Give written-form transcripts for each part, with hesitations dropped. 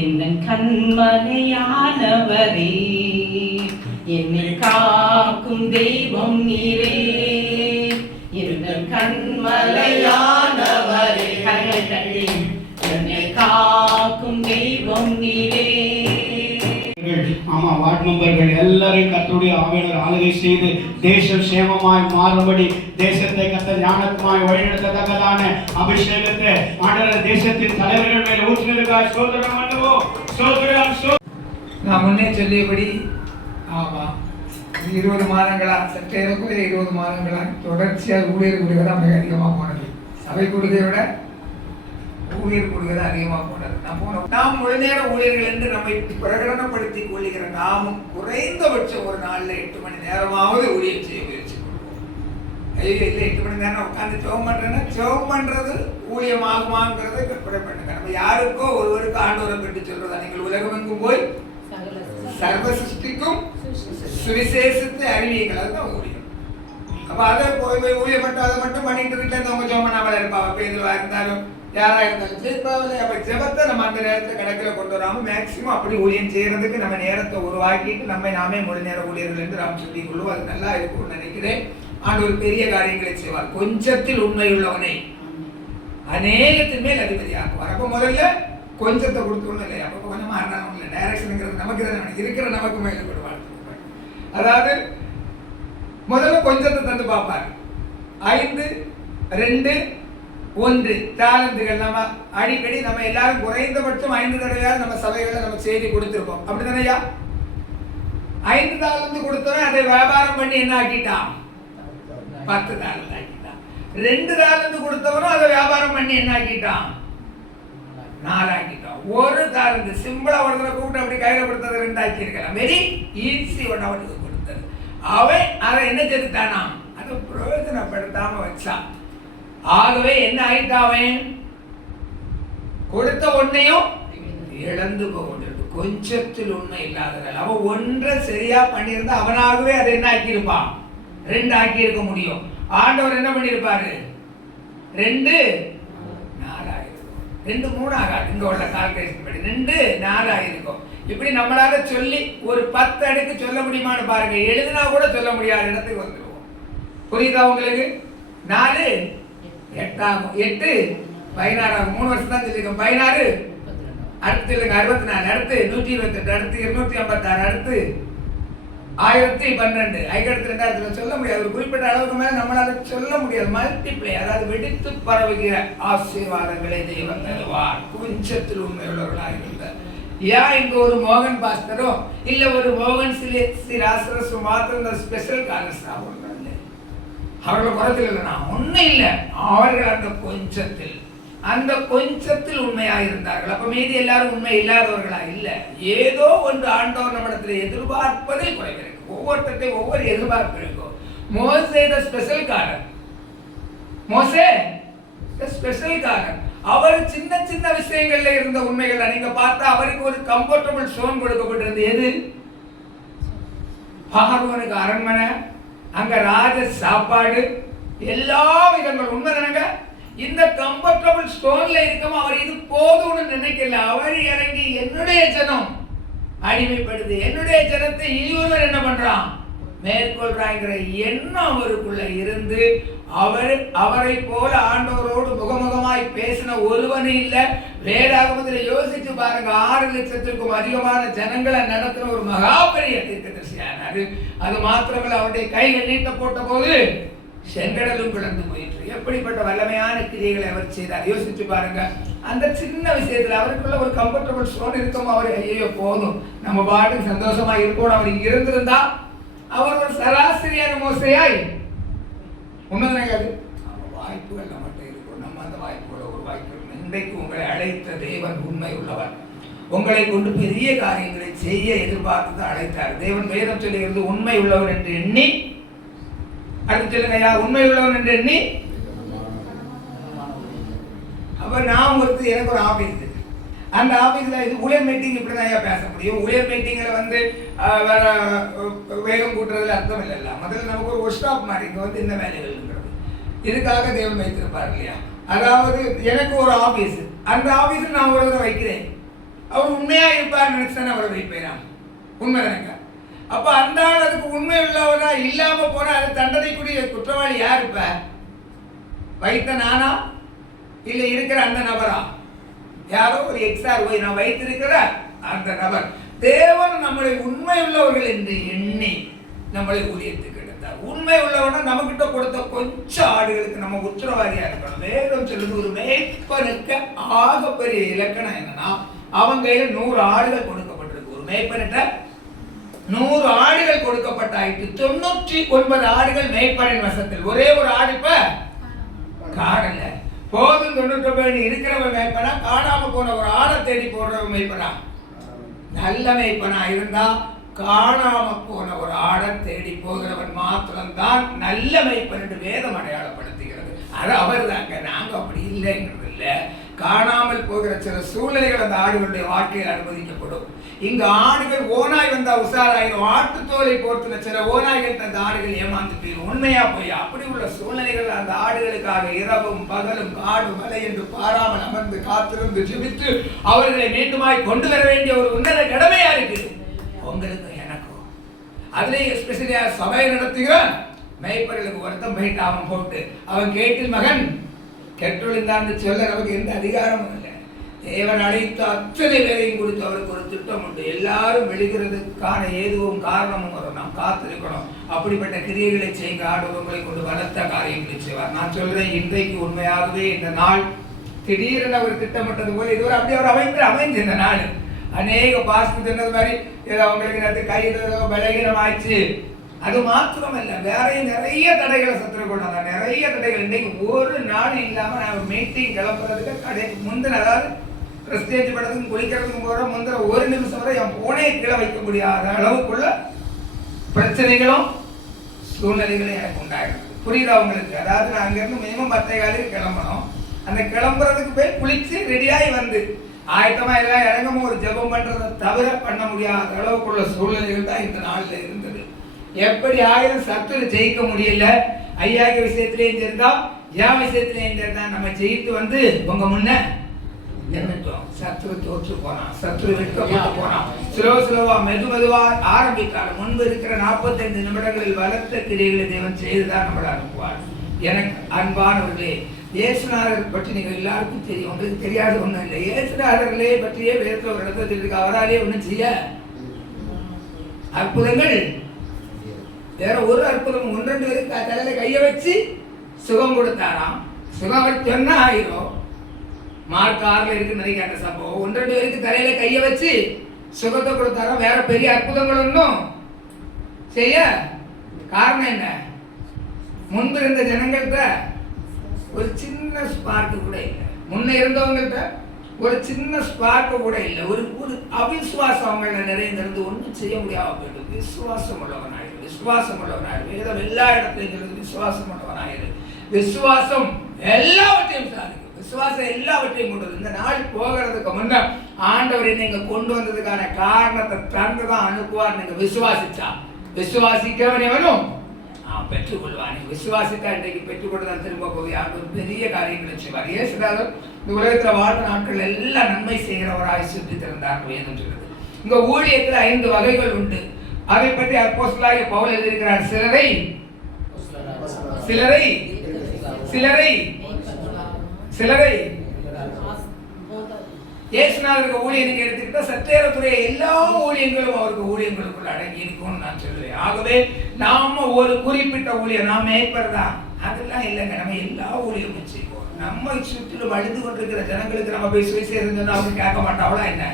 இந்த கண்மலையானவரே, என்னை காக்கும் தெய்வம் நீரே. இந்த கண்மலையானவரே, என்னை காக்கும் தெய்வம் நீரே. ஆமா, வார்டு மெம்பர்கள் எல்லாரையும் கர்த்தருடைய ஆவியானவர் ஆளுகை செய்து தேசம் சேமமாய் மாறும்படி, தேசத்தை கர்த்தர் ஞானமாய் வழிநடத்தத்தக்கதான அபிஷேகத்தை ஆண்டவர் தேசத்தின் தலைவர்கள் மேல் ஊற்றினதுக்காக ஸ்தோத்திரம் பண்ணுவோம். நான் முன்னே சொல்லியபடி, ஆமா 20 மாதங்களா, சற்றேறக்குறைய 20 மாதங்களா தொடர்ச்சியாக ஊழியர் கொடுக்க தான் மிக அதிகமாக போனது. சபை கொடுக்கதை விட ஊழியர் கொடுக்க அதிகமாக போனது. நாம் முழு நேர ஊழியர்கள் என்று நம்மை பிரகடனப்படுத்திக் கொள்ளுகிற நாமும் குறைந்தபட்சம் ஒரு நாளில் 8 மணி நேரமாவது ஊழியர் செய்ய முயற்சி பண்ணுவோம். ஐயோ இல்லை 8 மணி நேரம் உட்காந்து ஜெபம் பண்றேன்னா, ஜெபம் பண்றது ஊழியமாகுமாங்கிறத கற்பனை பண்ணுங்க. நம்ம யாருக்கோ ஒருவருக்கு ஆண்டவரை பெற்று சொல்றதா, நீங்கள் உலகமெங்கும் போய் சர்வ சிருஷ்டிக்கும் சுவிசேஷத்தை அறிவியுங்கள், அதுதான் ஊழியம். அப்ப அதை போய் ஊழியம் மட்டும் அதை மட்டும் பண்ணிட்டு வீட்டில் இருந்தவங்க ஜெபம் பண்ணாமல் இருப்பாங்க. அப்ப இதுவா இருந்தாலும் யாரா இருந்தாலும் ஜெயிப்பாவில். அப்ப ஜெபத்தை நம்ம அந்த நேரத்தை கணக்கில் கொண்டு வராம மேக்சிமம் அப்படி ஊழியம் செய்யறதுக்கு நம்ம நேரத்தை உருவாக்கிட்டு நம்ம நாமே முழு நேர ஊழியர்கள் என்று நாம் சொல்லிக் கொள்வோம். அது நல்லா இருக்கும்னு நினைக்கிறேன். ஆண்டவர் பெரிய காரியங்களை செய்வார். கொஞ்சத்தில் உண்மையுள்ளவனை அநேகத்தின் மேல் அதிபதியாக்குவார். அப்ப முதல்ல கொஞ்சத்தை கொடுத்தோன்னு இல்லை, அப்போ கொஞ்சம் மாறினாலும் இல்லை. டைரக்ஷனுங்கிறது நமக்கு தான் இருக்கிற நமக்கு மேலே விடுவார். அதாவது முதல்ல கொஞ்சத்தை தந்து பார்ப்பார். 5, 2, 1 தாளந்துகள். நம்ம அடிக்கடி நம்ம எல்லாரும் குறைந்தபட்சம் 5 தடவையாவது நம்ம சபைகளை நம்ம செய்தி கொடுத்துருக்கோம். அப்படித்தானையா? 5 தாளந்து கொடுத்தவன் அதை வியாபாரம் பண்ணி என்ன ஆக்கிட்டான்? 10 தாளந்து ஆக்கிட்டான். 2 தாளந்து கொடுத்தவனும் அதை வியாபாரம் பண்ணி என்ன ஆக்கிட்டான்? 4 ஆக்கிட்டான். 1 தாளந்து சிம்பிளா ஒரு தடவை கூப்பிட்டு அப்படி கையில கொடுத்தது 2 ஆக்கி இருக்கலாம். வெரி ஈஸி அவனுக்கு கொடுத்தது. அவன் அதை என்ன செய்துட்டானா? அதை பிரயோஜனப்படுத்தாம வச்சான். ஆகவே என்ன ஆயிட்டாவன்? கொடுத்த ஒன்னையும் இழந்து போகின்றது. கொஞ்சத்தில் உண்மை இல்லாதவர்கள். அவன் ஒன்றை சரியா பண்ணியிருந்தா அவனாகவே அதை என்ன ஆக்கியிருப்பான்? 2 ஆக்கி இருக்க முடியும். ஆண்டவர் என்ன பண்ணிருப்பாரு? 2 4 ஆயிருக்கும். 2 3 ஆகாது. இங்க உள்ள கால்குலேஷன் படி 2 4 ஆயிருக்கும். இப்படி நம்மளால சொல்லி ஒரு 10 அடுக்கு சொல்ல முடியுமான்னு பாருங்க. எழுதினா கூட சொல்ல முடியாத இடத்துக்கு வந்துடுவோம். புரியுதா உங்களுக்கு? 4 8 ஆகும். 8 16 ஆகும். 3 வருஷம் தான் சொல்லியிருக்கோம். 16 அடுத்து இல்லைங்க 64, அடுத்து 128, அடுத்து 256, அடுத்து 1012, அதுக்கடுத்து 2000 சொல்ல முடியாது. ஒரு குறிப்பிட்ட அளவுக்கு மேல நம்மளால சொல்ல முடியாது. மல்டிப்ளை, அதாவது வெடித்து பரவுகிற ஆசீர்வாதங்களை தேவன் தருவார். கொஞ்சத்தில் உண்மையுள்ளவர்களாக இருந்தார். ஏன் இங்க ஒரு மோகன் பாஸ்டரோ இல்ல ஒரு மோகன் ராசரசு மாத்திரம் ஸ்பெஷல் காலர்ஸ் ஆகும். அவர்கள் குறைத்தில் இல்லைனா ஒன்றும் இல்லை. அவர்கள் அந்த கொஞ்சத்தில் உண்மையாக இருந்தார்கள். அப்ப மீதி எல்லாரும் உண்மை இல்லாதவர்களா? இல்ல. ஏதோ ஒன்று ஆண்டவர் நம்மிடத்தில் எதிர்பார்ப்பதில் குறைவு இருக்கு. ஒவ்வொருத்தையும் ஒவ்வொரு எதிர்பார்ப்பு இருக்கும். மோசே த ஸ்பெஷல் காரர். மோசே த ஸ்பெஷல் காரர். அவர் சின்ன சின்ன விஷயங்கள்ல இருந்த உண்மைகள் நீங்க பார்த்தா அவருக்கு ஒரு கம்ஃபர்டபுள் சோன் கொடுக்கப்பட்டிருந்தது. எது? பார்வனுக்கு அரண்மனை, அங்க ராஜ சாப்பாடு, எல்லா விதங்களும் உண்மைதானங்க. இந்த கம்ஃபர்டபுள் ஸ்டோன்ல இருக்கும். அவர் இது போதும்னு நினைக்கல. அவர் இறங்கி என்னுடைய ஜனம் அடிமைப்படுது, என்னுடைய ஜனத்தை இனியொருவர் என்ன பண்றான் மேற்கொள்றாங்கிற எண்ணம் அவருக்குள்ள இருந்து அவரை போல ஆண்டவரோடு முகமுகமாய் பேசின ஒருவனு இல்ல. வேதாகமத்தில் யோசிச்சு பாருங்க. 6 லட்சத்திற்கும் அதிகமான ஜனங்களை நடத்தின ஒரு மகா பெரிய தீர்க்கதரிசியானாரு. அது மாத்திரமல்ல, அவருடைய கைகள் நீட்ட போட்ட போது செங்கடலும் பிளந்து போயிற்று. எப்படிப்பட்ட வல்லமையான கிரியைகளை அவர் செய்தார் யோசிச்சு பாருங்க. அந்த சின்ன விஷயத்துல அவருக்குள்ள ஒரு கம்ஃபர்டபுள் ஸ்டோன் இருக்கும். அவர் ஐயோ போதும் நம்ம பாட்டுக்கு சந்தோஷமா இருக்கணும். அவர் இங்க இருந்திருந்தா அவர் ஒரு சராசரியான மோசையாய் உண்மைதானே. வாய்ப்புகள் நம்மகிட்ட இருக்கும். நம்ம அந்த வாய்ப்புகளை உருவாக்கணும். இன்றைக்கு உங்களை அழைத்த தேவன் உண்மை உள்ளவர். உங்களை கொண்டு பெரிய காரியங்களை செய்ய எதிர்பார்த்து அழைத்தார் தேவன். வேதம் சொல்லுகிறது உண்மை உள்ளவர் என்று எண்ணி. அடுத்து சொல்லுங்க, உண்மை உள்ளவன் என்று எண்ணி. அப்ப நான் எனக்கு ஒரு ஆபீஸ் இருக்கு. அந்த ஆபீஸ்ல இது ஊழியர் மீட்டிங் இப்படிதான் பேச முடியும். ஊழியர் மீட்டிங்ல வேற வேகம் கூட்டுறதுல அர்த்தம் இல்லைல்ல. முதல்ல நமக்கு ஒரு ஒர்க் ஷாப் மாதிரி இங்க இந்த வேலைகள்ங்கிறது இதுக்காக தேவன் வைத்திருப்பார் இல்லையா. அதாவது எனக்கு ஒரு ஆபீஸ், அந்த ஆபீஸில் நான் ஒரு தடவை வைக்கிறேன். அவர் உண்மையா இருப்பார் நினைச்சு அவரை வைப்பேன். உண்மைதானங்க? அப்ப அந்த ஆள் அதுக்கு உண்மை உள்ளவரா இல்லாம போனா அது தண்டனைக்குரிய குற்றவாளி யார்? இப்ப வைத்த நானா இல்ல இருக்கிற அந்த நபரா? யாரோ ஒரு எக்ஸார் போய் நான் வைத்திருக்கிற அந்த நபர். தேவன் நம்மளை உண்மை உள்ளவர்கள் என்று எண்ணி நம்மளை ஊழியத்துக்கு எடுத்தார். உண்மை உள்ளவனா நம்மகிட்ட கொடுத்த கொஞ்சம் ஆடுகளுக்கு நம்ம உத்தரவாதியா இருக்கணும். வேதம் சொல்லுது ஒரு மேய்ப்பனுக்கு ஆகப்பெரிய இலக்கணம் என்னன்னா, அவன் கையில 100 ஆடுகள் கொடுக்கப்பட்டிருக்கு. ஒரு மேய்ப்பன்கிட்ட 100 ஆடுகள் கொடுக்கப்பட்டாயிட்டு 99 ஆடுகள் மேய்ப்பனின் வசத்தில். ஒரே ஒரு ஆடு இப்ப காணல. போதும் 99 இருக்கிறவன் மேய்ப்பனா, காணாம போன ஒரு ஆடை தேடி போடுறவன் மேய்ப்பனா? நல்ல மேய்ப்பனா இருந்தா காணாம போன ஒரு ஆடை தேடி போகிறவன் மாத்திரம்தான் நல்ல மேய்ப்பன் என்று வேதம் அடையாளப்படுத்துகிறது. அது அவர் தாங்க, நாங்க அப்படி இல்லைங்கிறது இல்லை. காணாமல் போகிற சில சூழ்நிலைகள் அந்த ஆடுகளுடைய வாழ்க்கையில் அனுமதிக்கப்படும். இங்க ஆடுகள் ஓனாய் வந்தா உசாராயிரும். ஆட்டுத்தோலை போர்த்துல சில ஓநாய்கள் அந்த ஆடுகள் ஏமாந்து போயிடும். உண்மையா போய் அப்படி உள்ள சூழ்நிலைகள் அந்த ஆடுகளுக்காக இரவும் பகலும் காடு மலை என்று பாராமல் அமர்ந்து காத்திருந்து ஜெபித்து அவர்களை மீண்டுமாய் கொண்டு வர வேண்டிய ஒரு உன்னத கடமையா இருக்கு உங்களுக்கும் எனக்கும். அதுலேயே எஸ்பெஷலியா சபை நடத்துகிற மேய்ப்பர்களுக்கு வருத்தம் போயிட்டு அவன் போட்டு அவன் கேட்டில் மகன் கெட்டொழிந்தான் சொல்ல நமக்கு எந்த அதிகாரமும் இல்லை. தேவன் அழைத்த அத்தனை பேரையும் கொடுத்து அவருக்கு ஒரு திட்டம் உண்டு. எல்லாரும் வெளிகிறதுக்கான ஏதுவும் காரணமும் வரும். நாம் காத்திருக்கணும். அப்படிப்பட்ட கிரியைகளை செய்ய ஆடுவங்களை கொண்டு பலத்த காரியங்களை செய்வார். நான் சொல்றேன், இன்றைக்கு உண்மையாகவே இந்த நாள் திடீரென அவர் திட்டமிட்டது போல இதுவரை அப்படி அவர் அமைஞ்சு இந்த நாள் அநேக பாஸ்து தின்னது மாதிரி ஏதோ அவங்களுக்கு கையில் பலகீனம் ஆயிடுச்சு. அது மாத்திரமல்ல, வேற நிறைய தடைகளை சத்துரு கொண்டாங்க. நிறைய தடைகள். இன்னைக்கு ஒரு நாள் இல்லாம நான் மீட்டிங் கிளம்புறதுக்கு கடை முந்தின, அதாவது பிரஸ்டேஜ் படத்துக்கும் குளிக்கிறதுக்கும் போற முந்தின ஒரு நிமிஷம் வரை என் போனே கீழே வைக்க முடியாத அளவுக்குள்ள பிரச்சனைகளும் சூழ்நிலைகளும் எனக்கு உண்டாயிருக்கு. புரியுதா உங்களுக்கு? அதாவது நான் அங்கிருந்து மினிமம் 10:15 கிளம்பணும். அந்த கிளம்புறதுக்கு போய் குளிச்சு ரெடியாகி வந்து ஆயத்தமா எல்லாம் இறங்காம ஒரு ஜெபம் பண்றதை தவிர பண்ண முடியாத அளவுக்குள்ள சூழ்நிலைகள் தான் இந்த நாள்ல இருந்தது. எப்படி ஆயிரம் சத்துரு ஜெயிக்க முடியல. ஐயாக்கு விஷயத்திலேயும் சேர்ந்தா என் விஷயத்திலேயும் சேர்ந்தா நம்ம ஜெயித்து வந்து உங்க முன்ன நின்றுட்டோம். சத்துரு தோற்று போனான், சத்துரு வெட்கப்பட்டு போனான். ஸ்லோவா மெதுவா ஆரம்பித்தார். முன்பு இருக்கிற 45 நிமிடங்களில் வளர்த்த கிரியைகளை தேவன் செய்துதான் நம்மளை அனுப்புவார். எனக்கு அன்பானவர்களே, இயேசுநாதர் பற்றி நீங்கள் எல்லாருக்கும் தெரியும். உங்களுக்கு தெரியாத ஒண்ணும் இல்லை. இயேசுநாதர்களே பற்றியே வேறு ஒரு இடத்துல தெரிஞ்சுக்க அவராலே ஒண்ணும் செய்ய அற்புதங்கள் வேற ஒரு அற்புதம் 1-2 பேருக்கு தலையில கைய வச்சு சுகம் கொடுத்தாராம். சுகம் அவர் சொன்னா ஆயிரும். மார்க் 6ல் இருக்கு நினைக்கிற சம்பவம். 1-2 பேருக்கு தலையில கைய வச்சு சுகத்தை கொடுத்தாராம். வேற பெரிய அற்புதங்கள் ஒன்றும் செய்ய காரணம் என்ன? முன்பு இருந்த ஜனங்கள்கிட்ட ஒரு சின்ன ஸ்பார்க்கு கூட இல்லை. முன்ன இருந்தவங்கள்ட்ட ஒரு சின்ன ஸ்பார்க்கு கூட இல்லை. ஒரு ஒரு அவிசுவாசம் அவங்கள நிறைந்திருந்து ஒன்றும் செய்ய முடியாம போயிட்டு விசுவாசம் உள்ளவனாயிரு, விசுவாசம் உள்ளவனாயிரு. வேதம் எல்லா இடத்துலையும் சொல்லுது விசுவாசம் உள்ளவனாயிரு. விசுவாசம் எல்லாவற்றையும் சாதிக்கும். விசுவாசம் எல்லாவற்றையும் கொண்டு இந்த நாள் போகிறதுக்கு முன்ன ஆண்டவர் நீங்க கொண்டு வந்ததுக்கான காரணத்தை தந்துதான் அனுப்புவார். நீங்க விசுவாசிச்சா விசுவாசிக்கவனவனும் பெற்றுக்கொள்வான். விசுவாசித்தா இன்றைக்கு பெற்றுக்கொண்டுதான் திரும்ப போய் ஆண்டவர் பெரிய காரியங்களை செய்வார். இயேசுநாதர் இந்த உலகத்தில் வாழ்ந்த நாட்கள் எல்லாம் நன்மை செய்கிறவராய் சுற்றித்திருந்தார் வேதம் சொல்லுது. இங்க ஊழியத்தில் 5 வகைகள் உண்டு. அதை பற்றி அப்போஸ்தலனாகிய பவுல் எழுதியிருக்கிறார். சிலரை இயேசுநாதருக்கு ஊழியனுக்கு எடுத்துக்கிட்டா சற்றேறக்குறைய எல்லா ஊழியங்களும் அவருக்கு ஊழியங்களுக்குள் அடங்கி இருக்கும்னு நான் சொல்லுவேன். ஆகவே நாம ஒரு குறிப்பிட்ட ஊழியம் நாம் மேற்படுறதா அதெல்லாம் இல்லைங்க. நம்ம எல்லா ஊழியமும் செய்வோம். நம்ம சுற்றிலும் அழிந்து கொண்டிருக்கிற ஜனங்களுக்கு நம்ம போய் சுவிசேஷம் சொன்னா அவங்க கேட்க மாட்டாங்களா என்ன?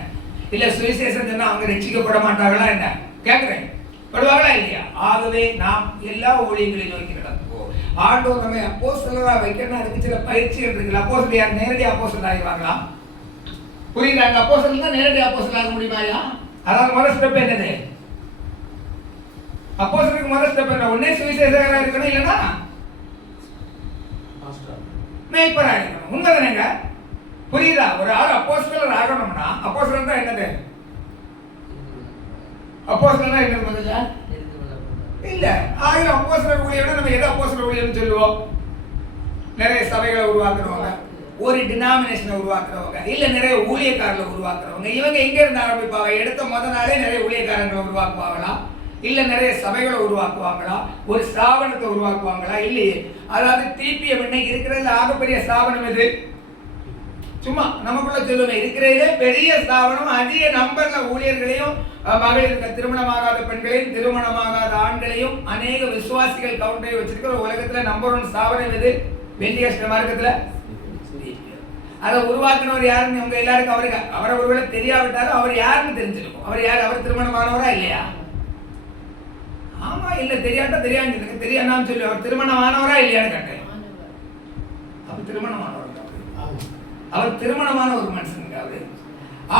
இல்ல சுவிசேஷம் சொன்னா அவங்க ரட்சிக்கப்பட மாட்டாங்களா என்ன? கேட்கிறேன், படுவாங்களா இல்லையா? ஆகவே நாம் எல்லா ஊழியங்களையும் நோக்கி நடத்துவோம். ஆண்டவர் நம்ம அப்போஸ்தலரா வைக்கணும். அதுக்கு சில பயிற்சிகள் இருக்குல்ல. அப்போஸ்தலர் யார் நேரடி அப்போஸ்தலர் ஆகிடுவாங்களா? புரியுதாங்க? அப்போஸ்தலர் தான் நேரடி அப்போஸ்தலர் ஆக முடியுமாயா? அதாவது முதல் ஸ்டெப் என்னது? அப்போஸ்தலருக்கு முதல் ஸ்டெப் என்ன? ஒண்ணே சுவிசேஷகரா இருக்கணும், இல்லைன்னா மேய்ப்பரா இருக்கணும். உண்மைதானேங்க? புரியுதா? ஒரு ஆள் அப்போஸ்தலர் ஆகணும்னா அப்போஸ்தலர் தான் என்னது? அப்போஸ்தலர் என்னது முதல்ல? இல்ல 1000 அப்போஸ்தலர் ஊழியம்னா நம்ம எதை அப்போஸ்தலர் ஊழியம்னு சொல்லுவோம்? நிறைய சபைகளை உருவாக்குறவங்க, ஒரு டினாமினேஷனை உருவாக்குறவங்க, இல்ல நிறைய ஊழியக்காரர்களை உருவாக்குறவங்க, இவங்க எங்க இருந்து ஆரம்பிப்பாங்க? எடுத்த முதல் நாளே நிறைய ஊழியக்காரங்களை உருவாக்குவாங்களா? இல்ல நிறைய சபைகளை உருவாக்குவாங்களா? ஒரு ஸ்தாபனத்தை உருவாக்குவாங்களா? இல்லையே. அதாவது டிபிஎம் இன்னைக்கு இருக்கிறதுல ஆகப்பெரிய ஸ்தாபனம் எது? சும்மா நமக்குள்ள சொல்லுங்க, இருக்கிறதுல பெரிய ஸ்தாபனம், அதிக நம்பர்ல ஊழியர்களையும், மகளிருக்கு திருமணமாகாத பெண்களையும், திருமணமாகாத ஆண்களையும், அநேக விசுவாசிகள் கவுண்டரை வச்சிருக்கிற உலகத்துல நம்பர் 1 ஸ்தாபனம் எது? பெந்தியஸ்ட் மார்க்கத்துல. அதை உருவாக்குனவர் யாருன்னு உங்க எல்லாருக்கும் அவரை ஒருவேளை தெரியாவிட்டாலும் அவர் யாருன்னு தெரிஞ்சிருக்கும். அவர் யார்? அவர் திருமணமானவரா இல்லையா? ஆமா, இல்ல தெரியாட்டா தெரியாது, தெரியாதான்னு சொல்லி அவர் திருமணமானவரா இல்லையான்னு கேட்டேன். அவர் திருமணமானவர், அவர் திருமணமான ஒரு மனுஷனுக்கு அவரு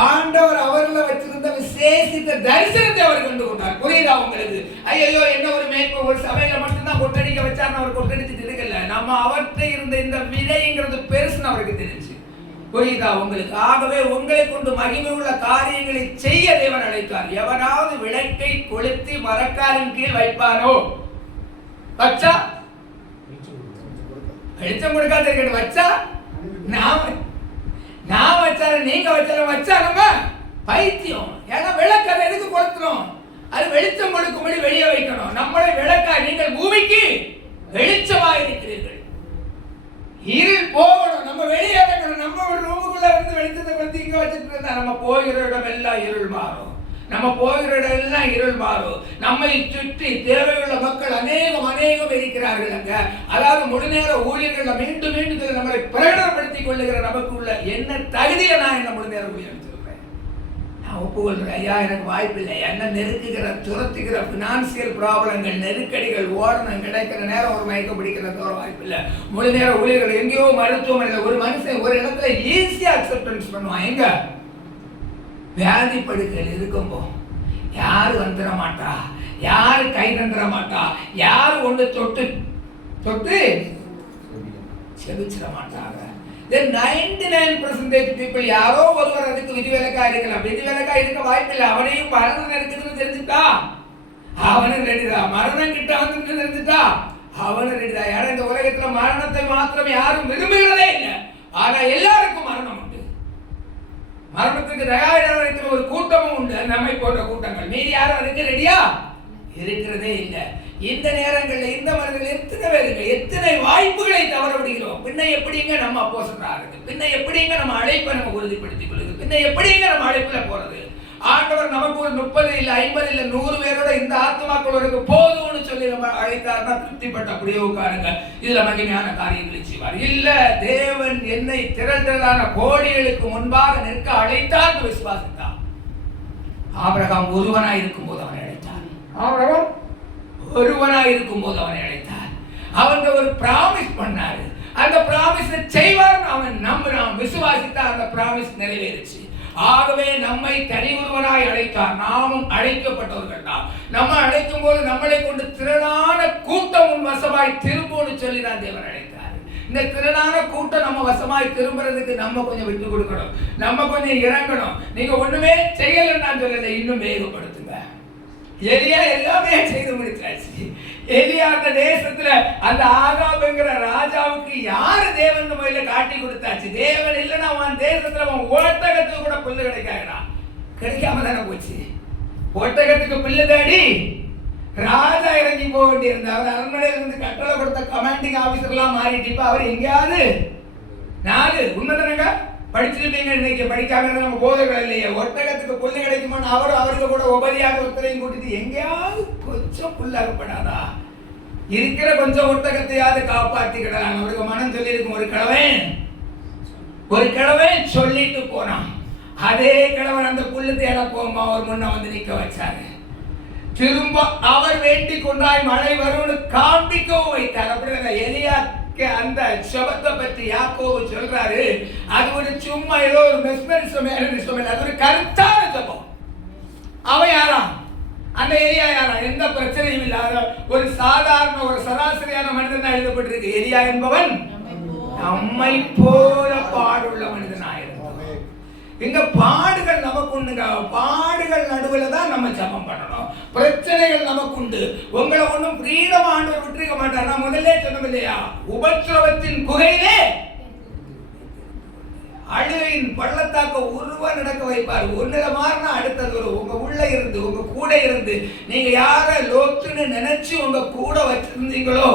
ஆண்டவர் அவர்ல வச்சிருந்த விசேஷித்த தரிசனத்தை அவர் கண்டு கொண்டார். புரியுதா உங்களுக்கு? ஐயோ என்ன ஒரு மேய்ப்பு ஒரு சபையில மட்டும்தான் கொட்டடிக்க வச்சாருன்னு அவர் கொட்டடிச்சுட்டு இருக்கல. நம்ம அவர்கிட்ட இருந்த இந்த விதைங்கிறது பெருசுன்னு அவருக்கு தெரிஞ்சு. புரியுதா உங்களுக்கு? ஆகவே உங்களை கொண்டு மகிமை உள்ள காரியங்களை செய்ய தேவன் அழைத்தார். எவனாவது விளக்கை கொளுத்தி மரக்காலின் கீழ் வைப்பாரோ, வச்சா வெளிச்சம் கொடுக்காத இருக்கட்டும், வச்சா நான் வச்சாலும் நீங்க வச்சாலும் வச்சாலுங்க பைத்தியம். ஏன்னா விளக்கு எதுக்கு கொளுத்துறோம்? அது வெளிச்சம் கொடுக்கும்படி வெளியே வைக்கணும். நம்மளை விளக்கா நீங்கள் பூமிக்கு வெளிச்சமா இருக்கிறீர்கள். இருள் போகணும், நம்ம வெளியே வைக்கணும். நம்ம ஒரு ரூமுக்குள்ள இருந்து வெளிச்சத்தை கொளுத்தி இங்க வச்சுட்டு இருந்தா நம்ம போகிற இடம் எல்லாம் இருள் மாறும். நம்ம போகிற இடம் எல்லாம் இருள் மாறும். நம்மை சுற்றி தேவையுள்ள மக்கள் அநேகம் இருக்கிறார்கள் அங்க. அதாவது முழு நேர ஊழியர்கள் மீண்டும் மீண்டும் நம்மளை பிரகடனப்படுத்திக் கொள்ளுகிற நமக்கு உள்ள என்ன தகுதியில நான் என்ன முழு நேர ஊழியர் சொல்றேன். நான் ஒப்புக்கொள்றேன், ஐயா எனக்கு வாய்ப்பு இல்லை. என்ன நெருக்குகிற துரத்துகிற பினான்சியல் ப்ராப்ளங்கள், நெருக்கடிகள், ஓடணும் கிடைக்கிற நேரம் ஒரு மயக்கம் பிடிக்கிறதுக்கு ஒரு வாய்ப்பு இல்லை. முழு நேர ஊழியர்கள் எங்கேயோ மருத்துவமனையில் ஒரு மனுஷன் ஒரு இடத்துல ஈஸியா அக்செப்டன்ஸ் பண்ணுவான். எங்க வியாதி படுக்கையில் இருக்கும்போ யாரு வந்துட மாட்டா, யாரு கை தந்துட மாட்டா, யாரு ஒன்று தொட்டு செபிச்சிட மாட்டாங்க. 99% people யாரோ ஒருவர் அதுக்கு விதிவிலக்கா இருக்கலாம். விதிவிலக்கா இருக்க வாய்ப்பில்லை. அவனையும் மரணம் இருக்குதுன்னு தெரிஞ்சுட்டா அவனும் ரெடிதான். மரணம் கிட்ட வந்து தெரிஞ்சுட்டா அவனும் ரெடிதான். ஏன்னா இந்த உலகத்துல மரணத்தை மாத்திரம் யாரும் விரும்புகிறதே இல்லை. ஆனா எல்லாருக்கும் மரணம் உண்டு. மரணத்துக்கு தயாராக இருக்கிற ஒரு கூட்டமும் உண்டு, நம்மை போன்ற கூட்டங்கள். மீறி யாரும் அதுக்கு ரெடியா இருக்கிறதே இல்லை. இந்த நேரங்களில் இந்த மனிதர்கள் எத்தனை பேருக்கு எத்தனை வாய்ப்புகளை தவற விடுகிறோம். பின்ன எப்படிங்க நம்ம அப்போஸ்தலராகிறது? பின்ன எப்படிங்க நம்ம அழைப்பை நம்ம உறுதிப்படுத்திக் கொள்ளுது? பின்ன எப்படிங்க நம்ம அழைப்புல போறது? ஆண்டவர் நமக்கு ஒரு 30 இல்ல 50 இல்ல 100 பேரோட இந்த ஆத்மாக்களோட போதும்னு சொல்லி நம்ம அழைத்தார்னா திருப்திப்பட்ட அப்படியே உட்காருங்க, இதுல மகிமையான காரியங்களை செய்வார். இல்ல, தேவன் என்னை திரளான கோடிகளுக்கு முன்பாக நிற்க அழைத்தார் விசுவாசித்தார். ஆபிரகாம் ஒருவனாய் இருக்கும் போது அவனை அழைத்தார். ஆபிரகாம் ஒருவனாய் இருக்கும் போது அவனை அழைத்தார். அவன் ஒரு பிராமிஸ் பண்ணாரு. அந்த பிராமிஸ் செய்வார் அவன் நம்பினான், விசுவாசித்தார். அந்த பிராமிஸ் நிறைவேறுச்சு. ஆகவே நம்மை தனி ஒருவனாய் அழைத்தார். நாமும் அழைக்கப்பட்டவர்கள் தான். நம்ம அழைக்கும் போது நம்மளை கொண்டு திரளான கூட்டம் உன் வசமாய் திரும்புன்னு சொல்லி தான் தேவன் அழைத்தார். இந்த திரளான கூட்டம் நம்ம வசமாய் திரும்புறதுக்கு நம்ம கொஞ்சம் விட்டு கொடுக்கணும், நம்ம கொஞ்சம் இறங்கணும். நீங்க ஒண்ணுமே செய்யலன்னு நான் சொல்லல, இன்னும் வேகப்படுத்துங்க. எலியா எல்லாமே செய்து முடிச்சாச்சு. எலியா அந்த தேசத்துல அந்த ஆகாபுங்கிற ராஜாவுக்கு யாரு தேவன் முறையில காட்டி கொடுத்தாச்சு. தேவன் இல்லைன்னா அவன் தேசத்துல அவன் ஒட்டகத்துக்கு கூட புல்லு கிடைக்காதா, கிடைக்காம தானே போச்சு. ஒட்டகத்துக்கு புல்லு தேடி ராஜா இறங்கி போக வேண்டியிருந்தா. அவர் அரண்மனையில இருந்து கட்டளை கொடுத்த கமாண்டிங் ஆபீசர் எல்லாம் மாறிட்டு இப்ப அவர் எங்கேயாவது 4 உண்மைதானங்க படிச்சிருப்பீங்க. இன்னைக்கு படிக்காம நம்ம போதைகள் இல்லையே. ஒட்டகத்துக்கு புல்லு கிடைக்குமான்னு அவருக்கு கூட உபரியாக ஒருத்தரையும் கூட்டிட்டு எங்கேயாவது கொஞ்சம் புல்லாகப்படாதா, இருக்கிற கொஞ்சம் ஒட்டகத்தையாவது காப்பாற்றிக்கிடலாம். அவருக்கு மனம் சொல்லி இருக்கும். ஒரு கிழவன் சொல்லிட்டு போனான். அதே கிழவன் அந்த புல்லு தேட போகுமா அவர் முன்ன வந்து நிக்க வச்சாரு. திரும்ப அவர் வேண்டிக் கொண்டாய் மழை வரும்னு காண்பிக்கவும் வைத்தார். அப்படி எலியா அந்த ஜெபத்தை பற்றி யாக்கோபு சொல்றாரு. அது ஒரு சும்மா ஏதோ ஒரு மெஸ்மரிசம் இல்ல, அது ஒரு கருத்தான ஜெபம். அவன் யாரா? அந்த எலியா யாரா? எந்த பிரச்சனையும் இல்லாத ஒரு சாதாரண ஒரு சராசரியான மனிதன் தான் எழுதப்பட்டிருக்கு. எலியா என்பவன் நம்மை போல பாடுள்ள மனிதனாயிருந்தான். இந்த பாடுகள் நமக்கு உண்டுங்க. பாடுகள் நடுவில் தான் நம்ம ஜெபம் பண்ணணும். பிரச்சனைகள் நமக்கு உண்டு. உங்களை ஒன்றும் ஃப்ரீடம் ஆண்டவர் விட்டுருக்க மாட்டார். நான் முதல்ல சொன்னோம் இல்லையா, உபத்திரவத்தின் குகையிலே பள்ளத்தாக்க உருவா நடக்க வைப்பார். ஒண்ணுல மாறினா அடுத்தது வரும். உங்க உள்ள இருந்து, உங்க கூட இருந்து, நீங்க யார லோத்துன்னு நினைச்சு உங்க கூட வச்சிருந்தீங்களோ,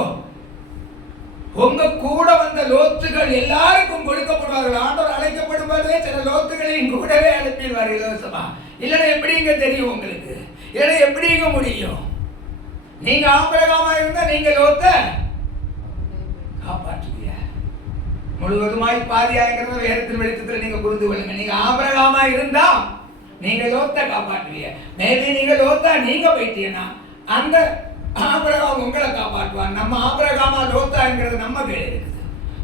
உங்க கூட வந்த லோத்துகள் எல்லாருக்கும் கொடுக்கப்படுவார்கள். ஆண்டவர் அழைக்கப்படும் போதே சில லோத்துகளையும் கூடவே அனுப்பிடுவார் இலவசமா. இல்லைன்னா எப்படிங்க தெரியும் உங்களுக்கு? இல்லைன்னா எப்படிங்க முடியும்? நீங்க ஆபிரகாமா இருந்தா நீங்க லோத்த காப்பாற்றுவீங்க. முழுவதுமாய் பாதியாங்கிறத வேதத்தின் வெளிச்சத்தில் நீங்க புரிந்து கொள்ளுங்க. நீங்க ஆபிரகாமா இருந்தா நீங்க லோத்த காப்பாற்றுவீங்க. மேபி நீங்க லோத்தா நீங்க போயிட்டீங்கன்னா அந்த ஆபிரகாம் உங்களை காப்பாற்றுவார். நம்ம ஆபிரகாமா லோத்தாங்கிறது நம்ம கையில இருக்குது.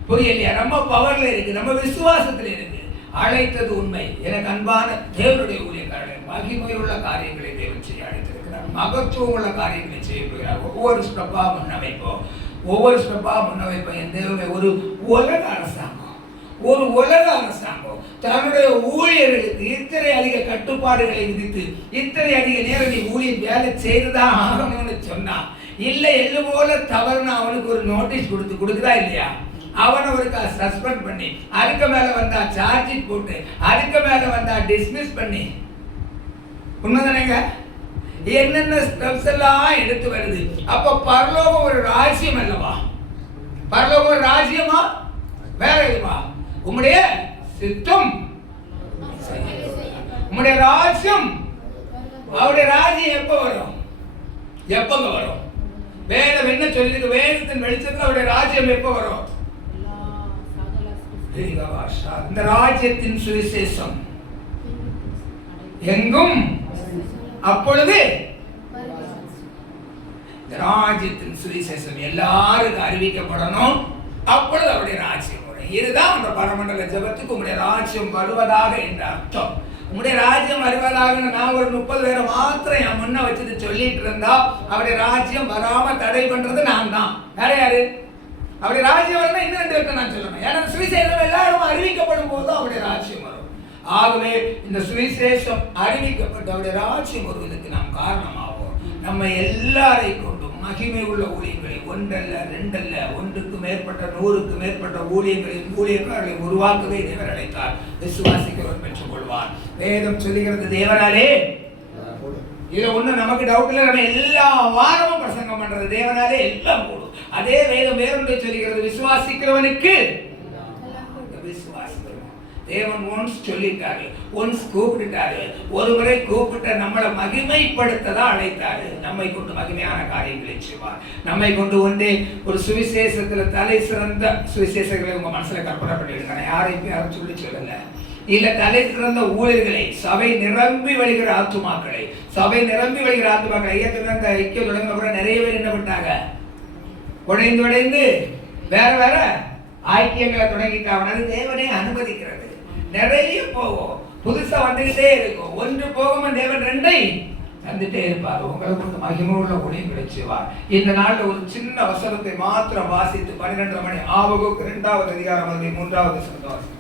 புரியலையா? நம்ம பவர்ல இருக்கு, நம்ம விசுவாசத்துல இருக்கு. அழைத்தது உண்மை. எனக்கு அன்பான தேவனுடைய ஊழியக்காரர்கள், மகிமையுள்ள காரியங்களை தேவன் செய்ய அழைத்திருக்கிறார். மகத்துவம் உள்ள காரியங்களை செய்யப்படுகிறார். ஒவ்வொரு ஸ்டெப்பா முன்னவைப்போம். என் தேவனை ஒரு உலக அரசாங்கம் தன்னுடைய ஊழியர்களுக்கு இத்தனை அதிக கட்டுப்பாடுகளை விதித்து, இத்தனை அதிக நேரம் நீ ஊழியர் வேலை செய்துதான் ஆகணும்னு சொன்னா, இல்லை எள்ளு போல தவறுனா அவனுக்கு ஒரு நோட்டீஸ் கொடுக்குதா இல்லையா? அவனை ஒரு சஸ்பெண்ட் பண்ணி, அதுக்கு மேல வந்தா சார்ஜ் போட்டு, அதுக்கு மேல வந்தா டிஸ்மிஸ் பண்ணி, உண்மைதானேங்க? என்னென்ன ஸ்டெப்ஸ் எல்லாம் எடுத்து வருது. அப்ப பரலோகம் ஒரு ராஜ்யம் அல்லவா? பரலோகம் ஒரு ராஜ்யமா வேற எதுவா? உம்முடைய சித்தம், உம்முடைய ராஜ்யம். அவருடைய ராஜ்யம் எப்ப வரும்? எப்பங்க வரும்? வேதம் என்ன சொல்லிருக்கு? வேதத்தின் வெளிச்சத்தில் அவருடைய ராஜ்யம் எப்ப வரும்? இந்த ராஜ்யத்தின் சுவிசேஷம் எங்கும் அப்பொழுது ராஜ்யத்தின் சுவிசேஷம் எல்லாருக்கும் அறிவிக்கப்படணும். அப்பொழுது அவருடைய ராஜ்யம் வரும். இதுதான் அந்த பரமண்டல ஜெபத்துக்கு உங்களுடைய ராஜ்யம் வருவதாக என்ற அர்த்தம். உங்களுடைய ராஜ்யம் வருவதாக நான் ஒரு 30 பேரை மாத்திரம் என் முன்ன வச்சுட்டு சொல்லிட்டு இருந்தா அவருடைய ராஜ்யம் வராம தடை பண்றது நான் தான். வேற யாரு? அவருடைய ராஜ்யம் வரணும். இன்னும் 2 பேருக்கு நான் சொல்லணும். ஏன்னா சுவிசேஷம் எல்லாரும் அறிவிக்கப்படும் போது அவருடைய ராஜ்யம் வரும். ஆகவே இந்த சுவிசேஷம் அறிவிக்கப்பட்ட அவருடைய ராஜ்யம் வருவதற்கு நாம் காரணமாகும். நம்ம எல்லாரை கொண்டும் மகிமை உள்ள ஊழியர்களை, ஒன்றல்ல ரெண்டல்ல, 1க்கு மேற்பட்ட 100க்கு மேற்பட்ட ஊழியர்களை உருவாக்கவே தேவன் அழைத்தார். விசுவாசிக்கிறவர் பெற்றுக் கொள்வார். வேதம் சொல்லுகிறது தேவனாலே. இதுல ஒண்ணு நமக்கு டவுட் இல்லை. நம்ம எல்லா வாரமும் பிரசங்கம் பண்றது தேவனாலே எல்லாம் கூடும். அதே வேதம் வேறொன்றை சொல்லுகிறது, விசுவாசிக்கிறவனுக்கு தேவன் ஒன்ஸ் சொல்லிட்டாரு, ஒன்ஸ் கூப்பிட்டாரு, ஒருவரை கூப்பிட்ட நம்மளை மகிமைப்படுத்ததான் அழைத்தாரு. நம்மை கொண்டு மகிமையான காரியங்களை செய்வார். நம்மை கொண்டு ஒன்றே ஒரு சுவிசேஷத்துல தலை சிறந்த சுவிசேஷங்களை உங்க மனசுல கற்பனை பண்ணிருக்காங்க. யாரும் சொல்லல. இல்ல தலை சிறந்த ஊழியர்களை, சபை நிரம்பி வழிகிற ஆத்துமாக்களை, ஐயா சொன்ன ஐக்கியம் தொடங்க நிறைய பேர் என்ன பண்ணாங்க? உடைந்து வேற ஐக்கியங்களை தொடங்கிட்டாங்க. அது தேவனே அனுமதிக்கிறது. நிறைய போகும், புதுசா வந்துகிட்டே இருக்கும். ஒன்று போகும் தேவன் 2ஐ தந்துட்டே இருப்பார். உங்களுக்கு மகிமை உள்ள ஊழியங்களை செய்வார். இந்த நாள்ல ஒரு சின்ன வசனத்தை மாத்திரம் வாசித்து 12:30 மணி ஆபகுக் 2வது அதிகாரம் 3வது வசனத்தை வாசிக்கிறோம்.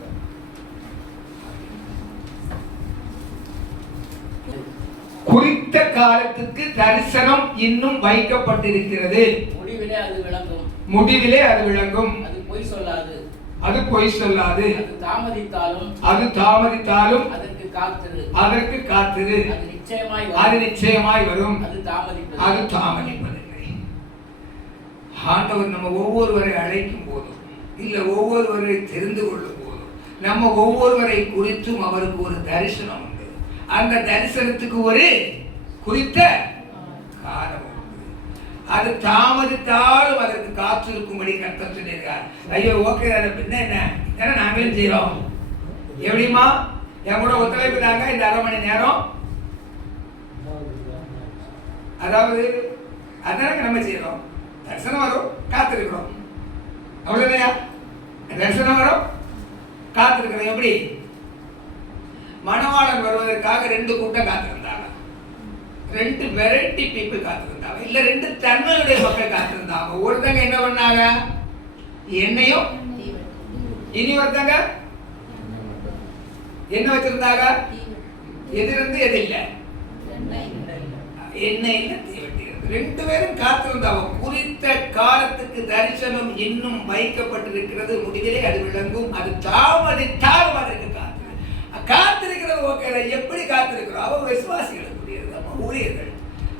குறித்த காலத்துக்கு தரிசனம் இன்னும் வைக்கப்பட்டிருக்கிறது. முடிவிலே அது விளங்கும். அது பொய் சொல்லாது. அது தாமதித்தாலும் அதற்கு காத்திரு. அது நிச்சயமாய் வரும். அது தாமதிப்பதில்லை. ஆண்டவர் நம்ம ஒவ்வொருவரை அழைக்கும் போதும், இல்ல ஒவ்வொருவரை தெரிந்து கொள்ளும் போதும், நம்ம ஒவ்வொருவரை குறித்தும் அவருக்கு ஒரு தரிசனம் உண்டு. அந்த தரிசனத்துக்கு ஒரு குறித்த காலம். அது தாமதித்தாலும் அதற்கு காத்திருக்கும்படி கர்த்தர் சொல்லியிருக்கார். ஐயோ ஓகே, அதை பின்ன என்ன நாங்களும் செய்யறோம். எப்படிமா என் கூட ஒத்துழைப்புதாங்க இந்த 1/2 மணி நேரம், அதாவது அதான நம்ம செய்யறோம். தரிசனம் வரும், காத்திருக்கிறோம். அவ்வளவுதையா? தரிசனம் வரும், காத்திருக்கிறோம். எப்படி? மணவாளன் வருவதற்காக 2 கூட்டம் காத்திருந்தாங்க. 2 வெரைட்டி பீப்புள் காத்திருந்தாங்க. இல்ல 2 தன்மையுடைய மக்கள் காத்திருந்தாங்க. ஒருத்தங்க என்ன பண்ணாங்க? என்னையும், இனி ஒருத்தங்க என்ன வச்சிருந்தாங்க? எது இருந்து எது இல்ல, எண்ணெயில தீவட்டி. 2 பேரும் காத்திருந்தாங்க. குறித்த காலத்துக்கு தரிசனம் இன்னும் வைக்கப்பட்டிருக்கிறது. முடிவிலே அது விளங்கும். அது தாமதித்தாலும் அதற்கு காத்திரு. எப்படி காத்திருக்கிறோம்? அவ விசுவாசிகளுக்குரியது, நம்ம ஊழியர்கள்.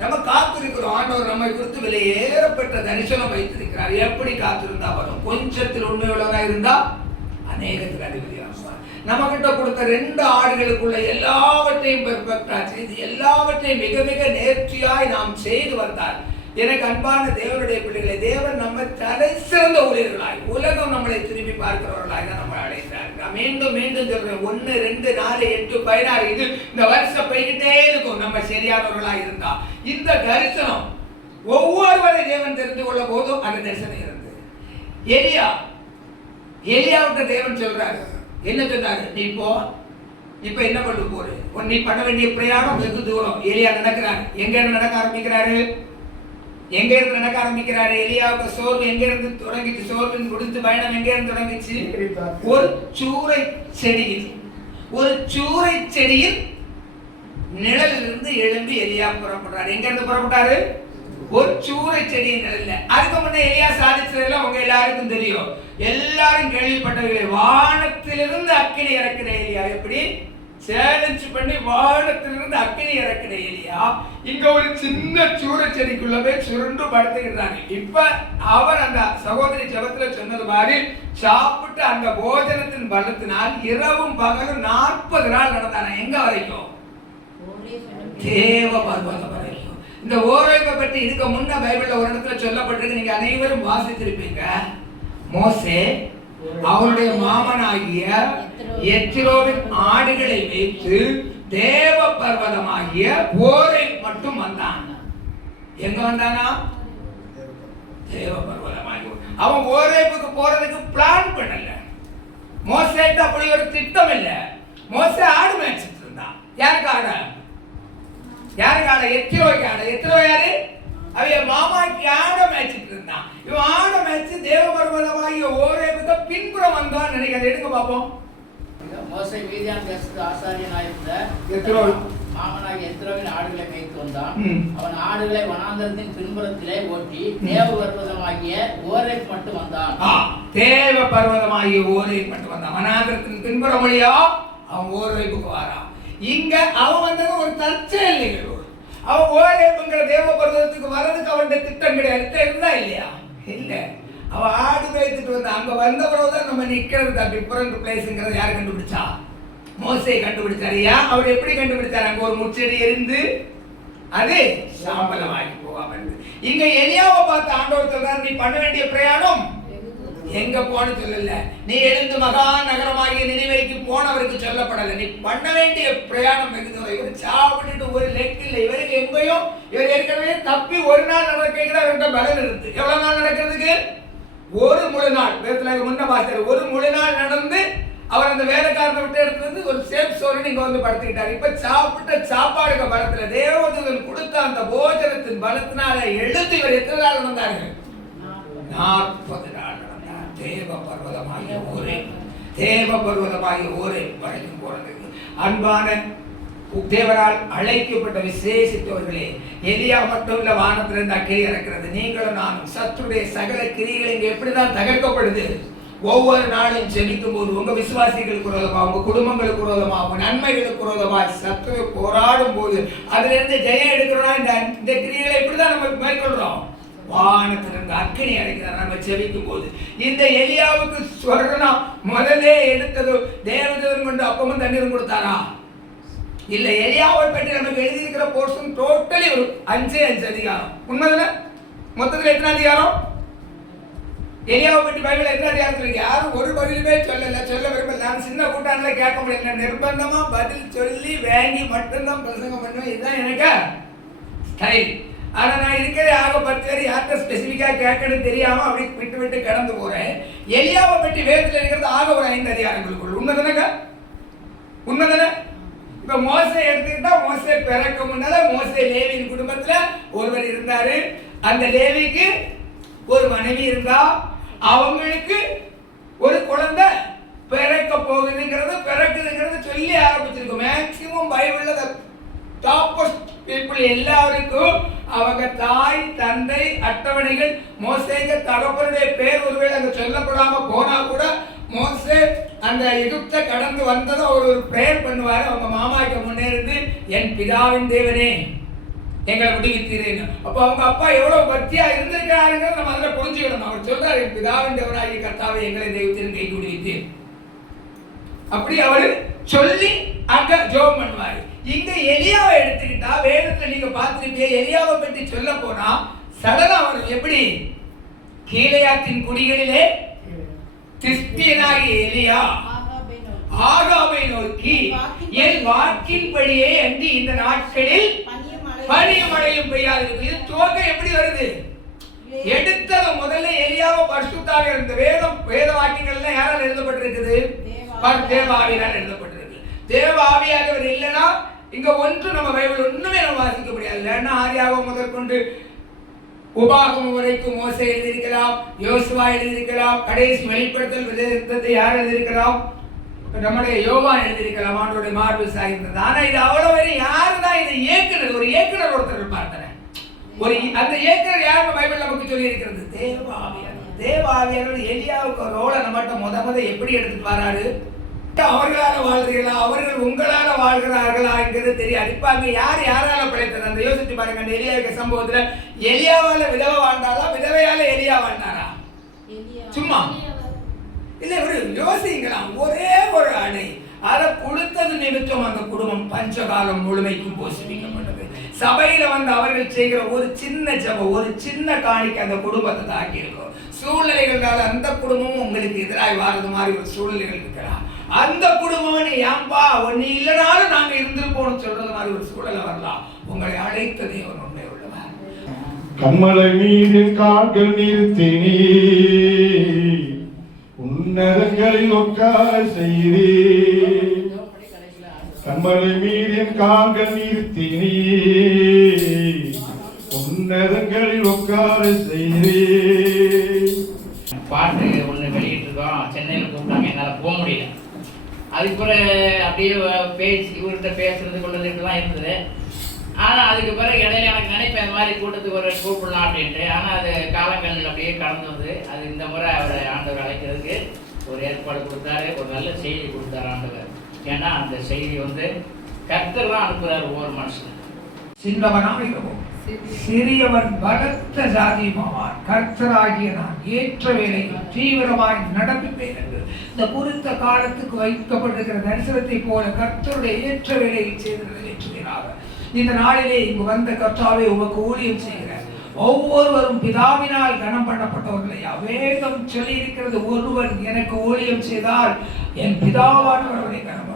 நம்ம காத்திருக்கிறோம். ஆண்டவர் நம்மை குறித்து விலையேறப்பட்ட தரிசனம் வைத்திருக்கிறார். எப்படி காத்திருந்தா வரும்? கொஞ்சத்தில் உண்மையுள்ளவராக இருந்தா அநேகத்துக்கு அதிபதியாகுவார். நம்ம கிட்ட கொடுத்த 2 ஆடுகளுக்குள்ள எல்லாவற்றையும் பெர்ஃபெக்டா செய்து எல்லாவற்றையும் மிக மிக நேர்த்தியாய் நாம் செய்து வந்தார். எனக்கு அன்பான தேவனுடைய பிள்ளைகளை, தேவன் நம்ம தலை சிறந்த ஊழியர்களாய், உலகம் நம்மளை திரும்பி பார்க்கிறவர்களாய் தான் நம்ம அழைத்தார். நான் மீண்டும் மீண்டும் சொல்றேன், 1, 2, 4, 8, 16 இது இந்த வருஷம் போய்கிட்டே இருக்கும். நம்ம சரியானவர்களாய் இருந்தா இந்த தரிசனம் ஒவ்வொருவரை தேவன் தெரிந்து கொள்ள போதும் அந்த தரிசனம் இருந்தது. எலியாவுக்கு தேவன் சொல்றாரு, என்ன சொன்னாரு? நீ போ, இப்ப என்ன பண்ண போற? நீ பண்ண வேண்டிய பிரயாணம் வெகு தூரம். எலியா நடக்கிறாரு. எங்க இருந்து நடக்க ஆரம்பிக்கிறாரு? எலியாவுக்கு சோர்வு எங்க இருந்து தொடங்கிச்சு? சோர்வின் முடிந்து பயணம் எங்க இருந்து தொடங்கிச்சு? ஒரு சூறை செடியில் நிழலில் இருந்து எழும்பி எலியா புறப்படுறாரு. எங்க இருந்து புறப்பட்டாரு? ஒரு சூறை செடியின் நிழல்ல. அதுக்கு முன்ன எலியா சாதிச்சதெல்லாம் உங்க எல்லாருக்கும் தெரியும். எல்லாரும் கேள்விப்பட்டவர்களே, வானத்திலிருந்து அக்கினி இறக்கிற எலியா. எப்படி சேலஞ்ச் பண்ணி வானத்திலிருந்து அக்கினி இறக்கிற எலியா இங்க ஒரு சின்ன சூறை செடிக்குள்ள போய் சுருண்டு படுத்துக்கிறாங்க. இப்ப அவர் அந்த சகோதரி ஜெபத்துல சொன்னது மாதிரி சாப்பிட்டு அந்த போஜனத்தின் பலத்தினால் இரவும் பகலும் 40 நாள் நடந்தாங்க. எங்க வரைக்கும்? தேவ பர்வதம் வரைக்கும். இந்த ஓரேபை பற்றி இதுக்கு முன்ன பைபிள்ல ஒரு இடத்துல சொல்லப்பட்டிருக்கு. நீங்க அனைவரும் வாசித்திருப்பீங்க. மோசே அவருடைய மாமனாகிய எத்ரோவின் ஆடுகளை வைத்து தேவ பர்வதமாகிய ஓரேப் மட்டும் வந்தான். எங்க வந்தானா? தேவ பர்வதமாகிய. அவன் ஓரேப்புக்கு போறதுக்கு பிளான் பண்ணல. மோசேக்கு அப்படி ஒரு திட்டம் இல்ல. மோசே ஆடு மேய்ச்சிட்டு இருந்தான். யாருக்கு ஆடு? எத்ரோவுக்கு ஆடு. எத்ரோ யாரு? அவைய மாமாக்கு ஆடை மேய்ச்சிட்டு இருந்தான். இவன் ஆடை மேய்ச்சி தேவ பர்வதமாகிய ஓரேபுக்கு பின்புறம் வந்தான் நினைக்கிறேன். எடுக்க பார்ப்போம். மோசே மீதியான் தேசத்து ஆசாரியனாயிருந்த மாமனாகிய எத்ரோவின் ஆடுகளை மேய்த்து வந்தான். அவன் ஆடுகளை வனாந்தரத்தின் பின்புறத்திலே ஓட்டி தேவ பர்வதமாகிய ஓரேப் மட்டும் வந்தான். தேவ பர்வதமாகிய ஓரேப் மட்டும் வந்தான். வனாந்தரத்தின் பின்புறம் வழியா அவன் ஓரேப்புக்கு வாரான். இங்க அவன் வந்தது ஒரு தற்செயல் நிகழ்வு. அவன் ஓரேப்புங்கிற தேவ பர்வதத்துக்கு வர்றதுக்கு அவனுடைய திட்டம் கிடையாது. இருந்தா இல்லையா? இல்ல. அவன் ஆடு மேய்த்துட்டு வந்தான். அங்க வந்த பிறகுதான் நம்ம நிக்கிறது டிஃபரண்ட் பிளேஸ்ங்கிறத யார் கண்டுபிடிச்சா? மோசே கண்டுபிடிச்சாரு. ஏன் அவர் எப்படி கண்டுபிடிச்சாரு? அங்க ஒரு முச்செடி எரிந்து அது சாம்பலமாகி போகாம இருந்து. இங்க எலியாவை பார்த்து ஆண்டவர் சொல்றாரு, நீ பண்ண வேண்டிய பிரயாணம் எங்க போன சொல்லல. நீ எழுந்து மகா நகரமாகிய நினைவைக்கு போனவருக்கு சொல்லப்படல. நீ பண்ண வேண்டிய பிரயாணம் வெகு தூரம். இவர் சாப்பிட்டு ஒரு லெக் இல்லை. இவருக்கு எங்கேயும் இவர் ஏற்கனவே தப்பி ஒரு நாள் நடக்கிற அவர்கிட்ட பலன் இருந்து. எவ்வளவு நாள் நடக்கிறதுக்கு? ஒரு முழு நாள். முன்ன பாஸ்டர் ஒரு முழு நாள் நடந்து அவர் அந்த வேலைக்காரனை விட்டு எடுத்து வந்து ஒரு சேஃப் சோறு இங்க வந்து படுத்துக்கிட்டார். இப்ப சாப்பிட்ட சாப்பாடுக்கு பலத்துல தேவதூதன் கொடுத்த அந்த போஜனத்தின் பலத்தினால எழுத்து இவர் எத்தனை நாள் நடந்தார்கள்? 40 நாள் நடந்தார். தேவ பர்வதமாகிய ஓரேப் வரைக்கும் போறதுக்கு. அன்பான தேவரால் அழைக்கப்பட்ட விசேஷித்தவர்களே, எலியா மட்டும் இல்ல வானத்திலிருந்து அக்கினி இறக்கிறது. நீங்களும் நானும் சத்துடைய சகல கிரிகள் இங்க எப்படிதான் தகர்க்கப்படுது? ஒவ்வொரு நாளும் ஜெபிக்கும் போது உங்க விசுவாசிகளுக்கு விரோதமா, உங்க குடும்பங்களுக்கு விரோதமா, உங்க நன்மைகளுக்கு விரோதமா சத்துரு போராடும் போது அதுல இருந்து ஜெயம் எடுக்கிறோம். இந்த கிரிகளை எப்படிதான் நம்ம மேற்கொள்றோம்? வானத்திலிருந்து அக்கினி அடைக்கிறார் நம்ம ஜெபிக்கும் போது. இந்த எலியாவுக்கு சொர்ணம் முதல்ல எடுத்தது தேவதூதன் கொண்டு அப்பமும் தண்ணீரும் கொடுத்தாரா? இல்ல. எலியாவை பற்றி நமக்கு எழுதியிருக்கிற போர்ஷன் டோட்டலி ஒரு 5 அதிகாரம். உண்மையில மொத்தத்தில் எத்தனை அதிகாரம்? எலியாவை பற்றி பைபிள் எத்தனை அதிகாரத்தில் இருக்கு? யாரும் ஒரு பதிலுமே சொல்ல விரும்பல. நான் சின்ன கூட்டாண்ல கேட்க முடியல. நிர்பந்தமா பதில் சொல்லி வாங்கி மட்டும்தான் பிரசங்கம் பண்ணுவேன். இதுதான் எனக்கு ஸ்டைல். ஆனா நான் இருக்கிற 10 பேர் யார்கிட்ட ஸ்பெசிபிக்கா கேட்கணும் தெரியாம அப்படி விட்டு கடந்து போறேன். எலியாவை பற்றி வேதத்தில் இருக்கிறது ஆக ஒரு 5 அதிகாரங்களுக்குள். உண்மைதானே? இப்ப மோசே எடுத்துக்கிட்டா, மோசே பிறக்க முன்னால மோசே லேவியின் குடும்பத்துல ஒருவர் இருந்தாரு. அந்த லேவிக்கு ஒரு மனைவி இருந்தா, அவங்களுக்கு ஒரு குழந்தை பிறக்குதுங்கிறது சொல்லி ஆரம்பிச்சிருக்கும். மேக்சிமம் பைபிள்ல டாப்பஸ்ட் பீப்புள் எல்லாருக்கும் அவங்க தாய் தந்தை அட்டவணைகள் மோசேக்கு தகப்பனுடைய பேர் ஒருவேளை அங்க சொல்லப்படாம போனா கூட மோசே அந்த எகிப்தை கடந்து வந்ததும் அவர் ஒரு பிரேயர் பண்ணுவாரு. அவங்க மாமாவுக்கு முன்னே இருந்து, என் பிதாவின் தேவனே எங்களை விடுவித்தீரேன்னு. அப்போ அவங்க அப்பா எவ்வளவு பக்தியா இருந்திருக்காருங்கிறத நம்ம அதில் புரிஞ்சுக்கணும். அவர் சொல்றாரு, என் பிதாவின் தேவனாகிய கர்த்தாவை எங்களை தெய்வத்தின் கை விடுவித்தேன். அப்படி அவரு சொல்லி அங்க ஜெபம் பண்ணுவாரு. இங்க எலியாவை எடுத்துக்கிட்டா வேதத்துல நீங்க பார்த்திருப்பீங்க. எலியாவை பற்றி சொல்ல போனா சடனா வரும். எப்படி? கீலேயாத்தின் குடிகளிலே திஸ்பியனாகிய எலியா ஆகாபை நோக்கி, என் வாக்கின்படியே அன்றி இந்த நாட்களில் பனியும் மழையும் பெய்யாது. இது துவக்கம் எப்படி வருது? எடுத்தது முதல்ல எலியாவை பரிசுத்தாக இருந்த வேத வாக்கியங்கள்லாம் யாரால் எழுதப்பட்டிருக்குது? தேவ ஆவியால் எழுதப்பட்டிருக்கு. தேவ ஆவியானவர் இல்லைன்னா இங்க ஒன்று நம்ம பைபிள் ஒண்ணுமே நம்ம வாசிக்க முடியாது. இல்லைன்னா ஆதியாகமம் முதற்கொண்டு உபாகமம் வரைக்கும் மோசே எழுதியிருக்கலாம், யோசுவா எழுதியிருக்கலாம், கடைசி வெளிப்படுத்தல் விதத்தை யார் எழுதியிருக்கலாம்? நம்முடைய யோவான் எழுதியிருக்கலாம், ஆண்டோடைய மார்பு சாய்ந்தது. ஆனா இது அவ்வளவு யாரு தான் இதை இயக்குனர்? ஒரு இயக்குனர் ஒருத்தர் பார்த்தேன். ஒரு அந்த இயக்குனர் யாருன்னு பைபிள் நமக்கு சொல்லி இருக்கிறது? தேவ ஆவியானவர். தேவ ஆவியானவர் எலியாவுக்கு ரோலை நம்மகிட்ட எப்படி எடுத்துட்டு வராரு? அவர்களால வாழ்றீங்களா, அவர்கள் உங்களால வாழ்கிறார்களா என்கிறது தெரியாது. இப்ப அங்க யாரால பிழைத்தது? அந்த யோசிச்சு பாருங்க. அந்த எலியாவுக்கு சம்பவத்துல எலியாவால விதவை வாழ்ந்தாரா, விதவையால எலியா வாழ்ந்தாரா? சும்மா இல்ல, ஒரு யோசிக்கலாம். ஒரே ஒரு அடை அதை கொடுத்தது நிமித்தம் அந்த குடும்பம் பஞ்சகாலம் முழுமைக்கும் போஷிப்பிக்கப்பட்டது. சபையில வந்து அவர்கள் செய்கிற ஒரு சின்ன ஜெபம், ஒரு சின்ன காணிக்கை அந்த குடும்பத்தை தாக்கி இருக்கும். சூழ்நிலைகளால அந்த குடும்பமும் உங்களுக்கு எதிராக வாரது மாதிரி ஒரு சூழ்நிலைகள் இருக்கலாம். அந்த குடும்பம் ஏன்பா ஒன்னு இல்லைனாலும் நாங்க இருந்திருப்போம் சொல்றது மாதிரி ஒரு சூழல வரலாம். உங்களை அழைத்த தேவன் உண்மை உள்ளவர். கண்மலை மீது கால்கள் நிறுத்தினீ, உன்னதங்களில் உட்கார செய்தீ. கண்மலை மீது கால்கள் நிறுத்தினீ, உன்னதங்களில் உட்கார செய்தீ. பாட்டு ஒன்று வெளியிட்டிருக்கோம். சென்னையில் கூப்பிட்டாங்க, என்னால் போக முடியல. அதுக்கு பிறகு அப்படியே இவர்கிட்ட பேசுறது கொண்டதுட்டு தான் இருந்தது. ஆனால் அதுக்கு பிறகு இடையில எனக்கு நினைப்பேன் இந்த மாதிரி கூட்டத்துக்கு ஒரு கூப்பிடலாம் அப்படின்ட்டு. ஆனால் அது காலங்கள் அப்படியே கடந்து வந்து அது இந்த முறை அவரை ஆண்டவர் அழைக்கிறதுக்கு ஒரு ஏற்பாடு கொடுத்தாரு. ஒரு நல்ல செய்தி கொடுத்தாரு ஆண்டவர். ஏன்னா அந்த செய்தி வந்து கர்த்தர் தான் அனுப்புகிறார் ஒவ்வொரு மனுஷனும். சின்னவனாகவும் சிறியவன் பலத்த ஜாதியுமாவான். கர்த்தராகிய நான் ஏற்ற வேளையில் தீவிரமாய் நடப்பிப்பேன் என்று இந்த குறித்த காலத்துக்கு வைக்கப்பட்டிருக்கிற தரிசனத்தை போல கர்த்தருடைய ஏற்ற வேளையில் செய்து நிறைவேற்றுகிறார். இந்த நாளிலே இங்கு வந்த கர்த்தாவே உமக்கு ஊழியம் செய்கிறார். ஒவ்வொருவரும் பிதாவினால் கனம் பண்ணப்பட்டவர்களையா வேதம் சொல்லி இருக்கிறது. ஒருவன் எனக்கு ஊழியம் செய்தால் என் பிதாவானவர் அவரை கனம்